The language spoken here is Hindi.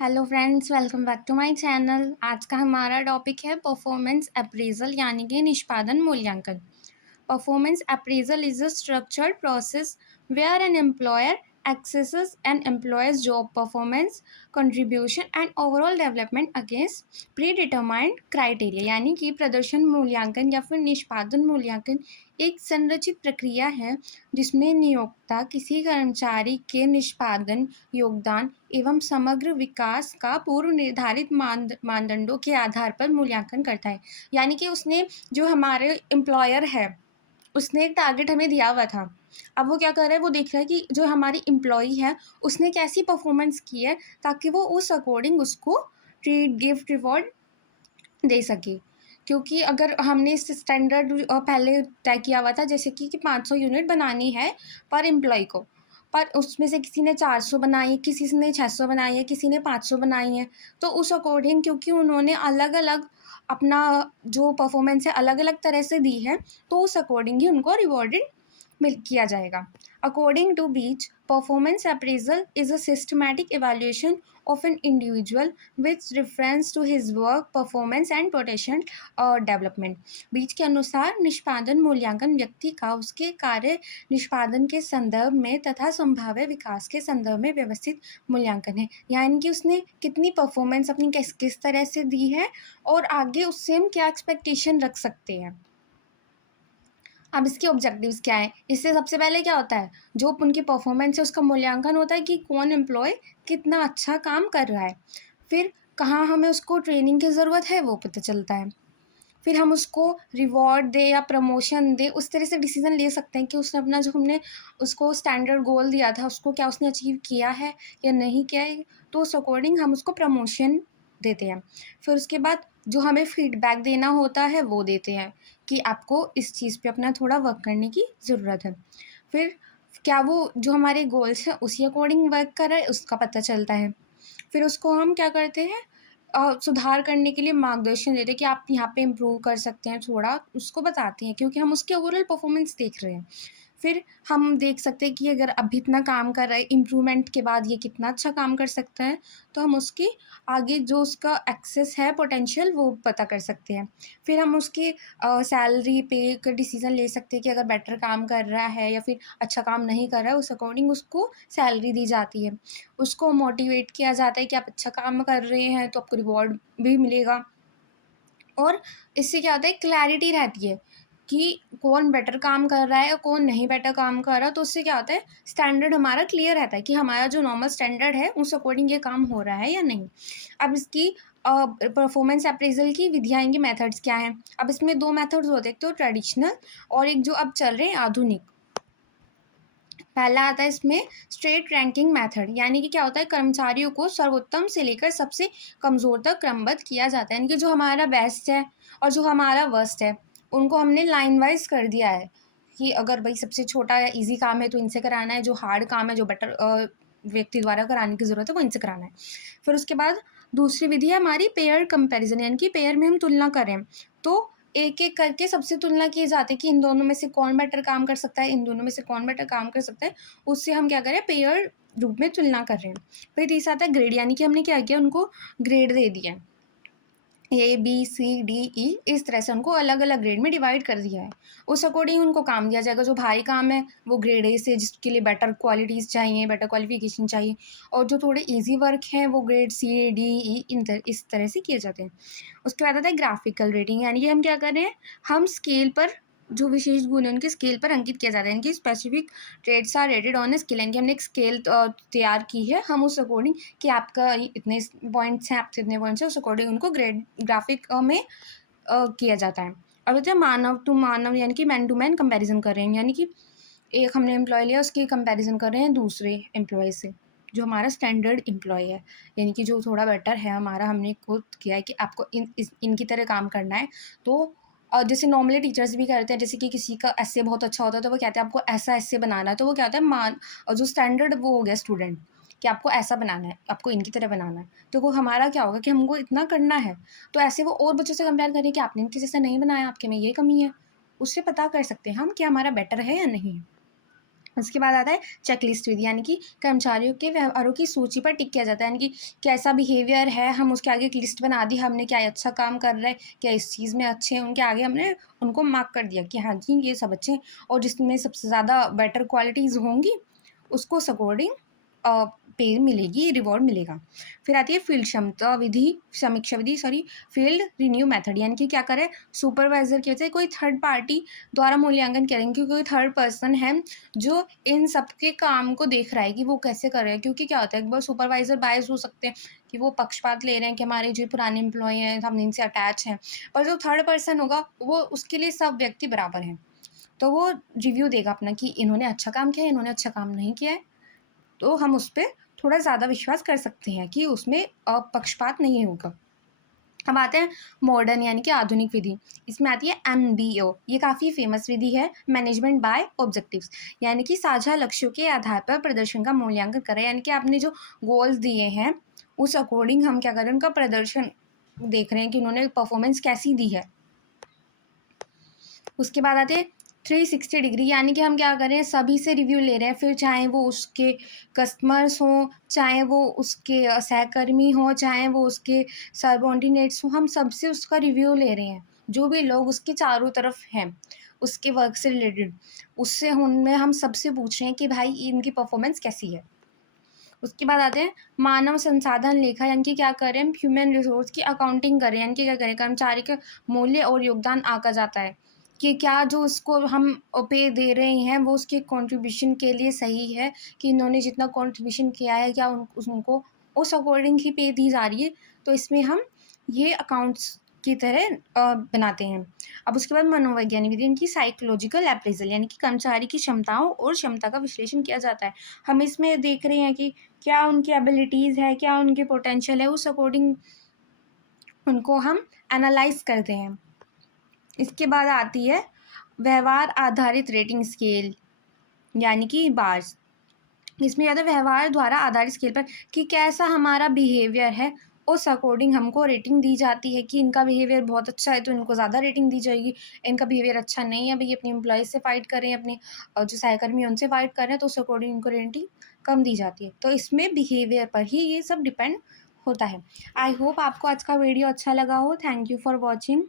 Hello friends, welcome back to my channel. आज का हमारा टॉपिक है परफॉर्मेंस अप्रेजल यानी कि निष्पादन मूल्यांकन। Performance appraisal is a structured process where an employer accesses an employee's job performance, contribution and overall development against predetermined criteria। यानी कि प्रदर्शन मूल्यांकन या फिर निष्पादन मूल्यांकन एक संरचित प्रक्रिया है जिसमें नियोक्ता किसी कर्मचारी के निष्पादन, योगदान एवं समग्र विकास का पूर्व निर्धारित मानदंडों के आधार पर मूल्यांकन करता है। यानी कि उसने जो हमारे एम्प्लॉयर है उसने एक टारगेट हमें दिया हुआ था। अब वो क्या कर रहा है, वो देख रहा है कि जो हमारी एम्प्लॉई है उसने कैसी परफॉर्मेंस की है ताकि वो उस अकॉर्डिंग उसको ट्रीट, गिफ्ट, रिवॉर्ड दे सके। क्योंकि अगर हमने इस स्टैंडर्ड पहले तय किया हुआ था जैसे कि 500 यूनिट बनानी है पर एम्प्लॉय को, पर उसमें से किसी ने 400 बनाई है, किसी ने 600 बनाई है, किसी ने 500 बनाई है। तो उस अकॉर्डिंग क्योंकि उन्होंने अलग अलग अपना जो परफॉर्मेंस है अलग अलग तरह से दी है, तो उस अकॉर्डिंग ही उनको रिवॉर्डेड किया जाएगा। According to Beach, performance appraisal is a systematic evaluation of an individual with reference to his work performance and potential development. बीच के अनुसार निष्पादन मूल्यांकन व्यक्ति का उसके कार्य निष्पादन के संदर्भ में तथा संभाव्य विकास के संदर्भ में व्यवस्थित मूल्यांकन है। यानी कि उसने कितनी परफॉर्मेंस अपनी किस किस तरह से दी है और आगे उससे हम क्या एक्सपेक्टेशन रख सकते हैं। अब इसके ऑब्जेक्टिव्स क्या है, इससे सबसे पहले क्या होता है, जो उनकी परफॉर्मेंस है उसका मूल्यांकन होता है कि कौन एम्प्लॉय कितना अच्छा काम कर रहा है। फिर कहाँ हमें उसको ट्रेनिंग की ज़रूरत है वो पता चलता है। फिर हम उसको रिवॉर्ड दे या प्रमोशन दे, उस तरह से डिसीजन ले सकते हैं कि उसने अपना जो हमने उसको स्टैंडर्ड गोल दिया था उसको क्या उसने अचीव किया है या नहीं किया है, तो उस अकॉर्डिंग हम उसको प्रमोशन देते हैं। फिर उसके बाद जो हमें फीडबैक देना होता है वो देते हैं कि आपको इस चीज़ पे अपना थोड़ा वर्क करने की ज़रूरत है। फिर क्या वो जो हमारे गोल्स हैं उसी अकॉर्डिंग वर्क कर रहा है उसका पता चलता है। फिर उसको हम क्या करते हैं, सुधार करने के लिए मार्गदर्शन देते हैं कि आप यहाँ पे इम्प्रूव कर सकते हैं, थोड़ा उसको बताते हैं क्योंकि हम उसके ओवरऑल परफॉर्मेंस देख रहे हैं। फिर हम देख सकते हैं कि अगर अभी इतना काम कर रहा है, इम्प्रूवमेंट के बाद ये कितना अच्छा काम कर सकता है, तो हम उसकी आगे जो उसका एक्सेस है पोटेंशियल वो पता कर सकते हैं। फिर हम उसकी सैलरी पे का डिसीज़न ले सकते हैं कि अगर बेटर काम कर रहा है या फिर अच्छा काम नहीं कर रहा है उस अकॉर्डिंग उसको सैलरी दी जाती है। उसको मोटिवेट किया जाता है कि आप अच्छा काम कर रहे हैं तो आपको रिवॉर्ड भी मिलेगा। और इससे क्या होता है, क्लैरिटी रहती है कि कौन बेटर काम कर रहा है और कौन नहीं बेटर काम कर रहा है। तो उससे क्या होता है, स्टैंडर्ड हमारा क्लियर रहता है कि हमारा जो नॉर्मल स्टैंडर्ड है उस अकॉर्डिंग ये काम हो रहा है या नहीं। अब इसकी परफॉर्मेंस अप्रेजल की विधियाँ आएंगी, मेथड्स क्या हैं। अब इसमें दो मेथड्स होते हैं, एक तो ट्रेडिशनल और एक जो अब चल रहे हैं आधुनिक। पहला आता है इसमें स्ट्रेट रैंकिंग मेथड, यानी कि क्या होता है, कर्मचारियों को सर्वोत्तम से लेकर सबसे कमज़ोर तक क्रमबद्ध किया जाता है। यानी कि जो हमारा बेस्ट है और जो हमारा वर्स्ट है उनको हमने लाइन वाइज कर दिया है कि अगर भाई सबसे छोटा या ईजी काम है तो इनसे कराना है, जो हार्ड काम है जो बेटर व्यक्ति द्वारा कराने की ज़रूरत है वो इनसे कराना है। फिर उसके बाद दूसरी विधि है हमारी पेयर कंपैरिजन, यानी कि पेयर में हम तुलना करें तो एक एक करके सबसे तुलना की जाती है कि इन दोनों में से कौन बेटर काम कर सकता है, इन दोनों में से कौन बेटर काम कर सकता है। उससे हम क्या करें, पेयर रूप में तुलना कर रहे हैं। फिर तीसरा आता है ग्रेड, यानी कि हमने क्या किया, उनको ग्रेड दे दिया है, ABCDE इस तरह से उनको अलग अलग ग्रेड में डिवाइड कर दिया है। उस अकॉर्डिंग उनको काम दिया जाएगा। जो भारी काम है वो ग्रेड A से, जिसके लिए बेटर क्वालिटीज़ चाहिए, बेटर क्वालिफिकेशन चाहिए, और जो थोड़े इजी वर्क हैं वो ग्रेड C, D, E इस तरह से किए जाते हैं। उसके बाद आता है ग्राफिकल रेटिंग, यानी कि हम क्या कर रहे हैं, हम स्केल पर जो विशेष गुण है उनके स्केल पर अंकित किया जाता है। इनकी specific traits are rated on a scale, यानी कि हमने एक स्केल तैयार की है, हम उस अकॉर्डिंग कि आपका इतने पॉइंट्स हैं, आपके इतने पॉइंट्स हैं, उस अकॉर्डिंग उनको ग्रेड ग्राफिक में किया जाता है। अब होता है मानव टू मानव, यानी कि मैन टू मैन कंपैरिजन कर रहे हैं, यानी कि एक हमने एम्प्लॉय लिया उसकी कंपैरिजन कर रहे हैं दूसरे एम्प्लॉय से जो हमारा स्टैंडर्ड एम्प्लॉय है, यानी कि जो थोड़ा बेटर है हमारा, हमने खुद किया है कि आपको इनकी तरह काम करना है। तो जैसे नॉर्मली टीचर्स भी करते हैं, जैसे कि किसी का ऐसे बहुत अच्छा होता है तो वो कहते हैं आपको ऐसा ऐसे बनाना है, तो वो क्या होता है और जो स्टैंडर्ड वो हो गया स्टूडेंट कि आपको ऐसा बनाना है, आपको इनकी तरह बनाना है। तो वो हमारा क्या होगा कि हमको इतना करना है, तो ऐसे वो और बच्चों से कंपेयर करें कि आपने इनके जैसा नहीं बनाया, आपके में ये कमी है, उससे पता कर सकते हैं हम कि हमारा बेटर है या नहीं। उसके बाद आता है चेकलिस्ट विधि, यानी कि कर्मचारियों के व्यवहारों की सूची पर टिक किया जाता है, यानी कि कैसा बिहेवियर है, हम उसके आगे एक लिस्ट बना दी, हमने क्या अच्छा काम कर रहे हैं, क्या इस चीज़ में अच्छे हैं, उनके आगे हमने उनको मार्क कर दिया कि हाँ जी ये सब अच्छे हैं, और जिसमें सबसे ज़्यादा बेटर क्वालिटीज़ होंगी उसको उस अकॉर्डिंग पे मिलेगी, रिवॉर्ड मिलेगा। फिर आती है फील्ड क्षमता विधि, समीक्षा विधि, सॉरी, फील्ड रिन्यू मेथड, यानी कि क्या करें, सुपरवाइजर की वजह से कोई थर्ड पार्टी द्वारा मूल्यांकन करेंगे, क्योंकि कोई थर्ड पर्सन है जो इन सबके काम को देख रहा है कि वो कैसे कर रहे हैं। क्योंकि क्या होता है, एक बार सुपरवाइजर बायस हो सकते हैं कि वो पक्षपात ले रहे हैं कि हमारे जो पुराने एम्प्लॉय हैं हम इनसे अटैच हैं, पर जो थर्ड पर्सन होगा वो उसके लिए सब व्यक्ति बराबर हैं, तो वो रिव्यू देगा अपना कि इन्होंने अच्छा काम किया है, इन्होंने अच्छा काम नहीं किया है, तो हम उस पर थोड़ा ज़्यादा विश्वास कर सकते हैं कि उसमें पक्षपात नहीं होगा। अब आते हैं मॉडर्न यानी कि आधुनिक विधि। इसमें आती है MBO, ये काफ़ी फेमस विधि है, मैनेजमेंट बाय ऑब्जेक्टिव्स, यानी कि साझा लक्ष्यों के आधार पर प्रदर्शन का मूल्यांकन करें, यानी कि आपने जो गोल्स दिए हैं उस अकॉर्डिंग हम क्या करें, उनका प्रदर्शन देख रहे हैं कि उन्होंने परफॉर्मेंस कैसी दी है। उसके बाद आते हैं 360 डिग्री, यानी कि हम क्या करें, सभी से रिव्यू ले रहे हैं, फिर चाहे वो उसके कस्टमर्स हों, चाहे वो उसके सहकर्मी हों, चाहे वो उसके सबऑर्डिनेट्स हों, हम सबसे उसका रिव्यू ले रहे हैं, जो भी लोग उसके चारों तरफ हैं उसके वर्क से रिलेटेड, उससे उनमें हम सबसे पूछ रहे हैं कि भाई इनकी परफॉर्मेंस कैसी है। उसके बाद आते हैं मानव संसाधन लेखा, यानी कि क्या करें, ह्यूमन रिसोर्स की अकाउंटिंग करें, यानी कि क्या करें, कर्मचारी के मूल्य और योगदान आंका जाता है कि क्या जो उसको हम पे दे रहे हैं वो उसके कंट्रीब्यूशन के लिए सही है, कि इन्होंने जितना कंट्रीब्यूशन किया है क्या उनको उस अकॉर्डिंग ही पे दी जा रही है। तो इसमें हम ये अकाउंट्स की तरह बनाते हैं। अब उसके बाद मनोवैज्ञानिक विधि, इनकी साइकोलॉजिकल अप्रेजल, यानी कि कर्मचारी की क्षमताओं और क्षमता का विश्लेषण किया जाता है। हम इसमें देख रहे हैं कि क्या उनकी एबिलिटीज़ है, क्या उनके पोटेंशियल है, उस अकॉर्डिंग उनको हम एनालाइज करते हैं। इसके बाद आती है व्यवहार आधारित रेटिंग स्केल, यानी कि बार्स। इसमें ज़्यादा व्यवहार द्वारा आधारित स्केल पर कि कैसा हमारा बिहेवियर है, उस अकॉर्डिंग हमको रेटिंग दी जाती है कि इनका बिहेवियर बहुत अच्छा है तो इनको ज़्यादा रेटिंग दी जाएगी, इनका बिहेवियर अच्छा नहीं है, भाई अपने एम्प्लॉयज़ से फ़ाइट कर रहे हैं, अपने जो सहकर्मी हैं उनसे फ़ाइट कर रहे हैं, तो उस अकॉर्डिंग इनको रेटिंग कम दी जाती है। तो इसमें बिहेवियर पर ही ये सब डिपेंड होता है। आई होप आपको आज का वीडियो अच्छा लगा हो। Thank you for watching.